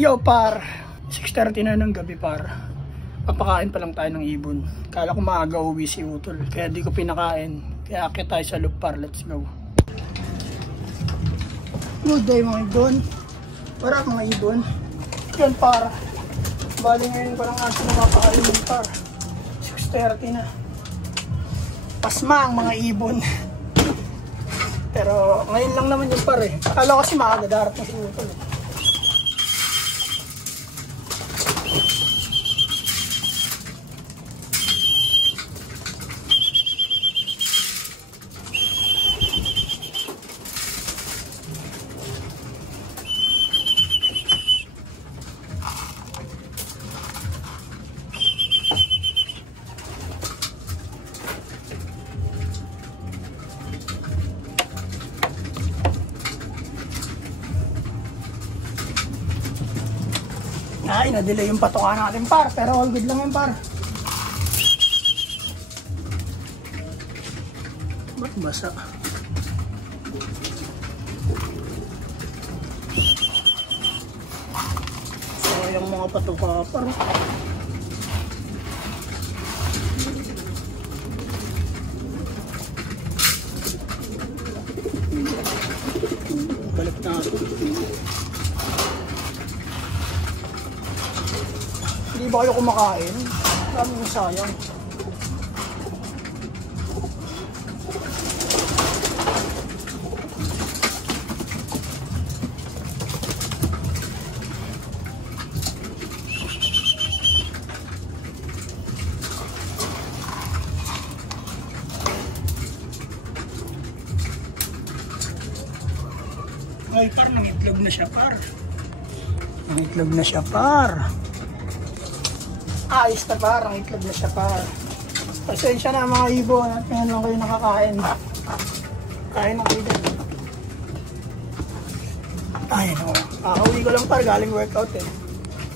Yo par, 6:30 na ng gabi par. Papakain pa lang tayo ng ibon. Kala ko maaga uwi si Utol, kaya di ko pinakain. Kaya akit tayo sa loop par, let's go. Good day mga ibon. Para mga ibon. Yan par. Bali ngayon ko lang asa na mapakain ng par. 6:30 na. Pasma ang mga ibon. Pero ngayon lang naman yung par eh. Kala ko kasi maaga darating si Utol eh. Ay, na-delay yung patukan natin par, pero all good lang yun par. Ba't basa? So, yung mga patuka par. Balik natin. Hindi ba kayo kumakain? Maraming sayang. Ay, par, nangitlog na siya par. Nangitlog na siya par. Ayos na par, ang itlog na siya par. Pasensya na mga ibon at ngayon lang kayo nakakain. Kain na kayo din. Ay no, kakauwi ko lang par, galing workout eh.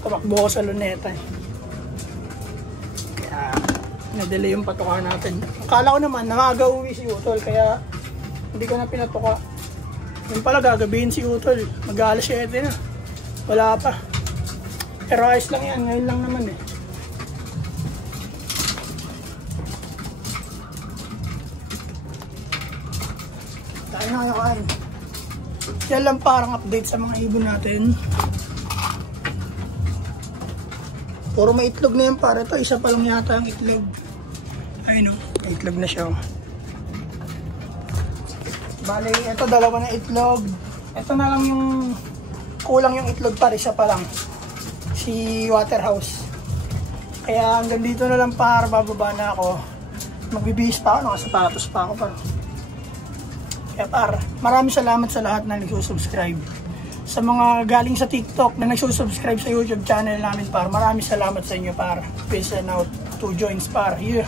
Tumakbo ko sa luneta eh. Kaya na-delay yung patuka natin. Akala ko naman namaga uwi si Utol kaya hindi ko na pinatuka. Yung pala gagabihin si Utol, mag-alas 7 na. Wala pa. Pero ayos lang yan, ngayon lang naman eh. Kain na kayo kain. Yan lang parang update sa mga ibon natin. Puro may itlog na yan para ito. Isa pa lang yata ang itlog. Ayun o, may itlog na siya. Bale, ito dalawa na itlog. Ito na lang yung kulang yung itlog para isa pa lang. Si Waterhouse. Kaya hanggang dito na lang para bababa na ako. Magbibihis pa ako, nakasapatos pa ako para. Kaya par, maraming salamat sa lahat na nagsusubscribe. Sa mga galing sa TikTok na nagsusubscribe sa YouTube channel namin par, maraming salamat sa inyo par. Peace and out. 2 joints par. Here.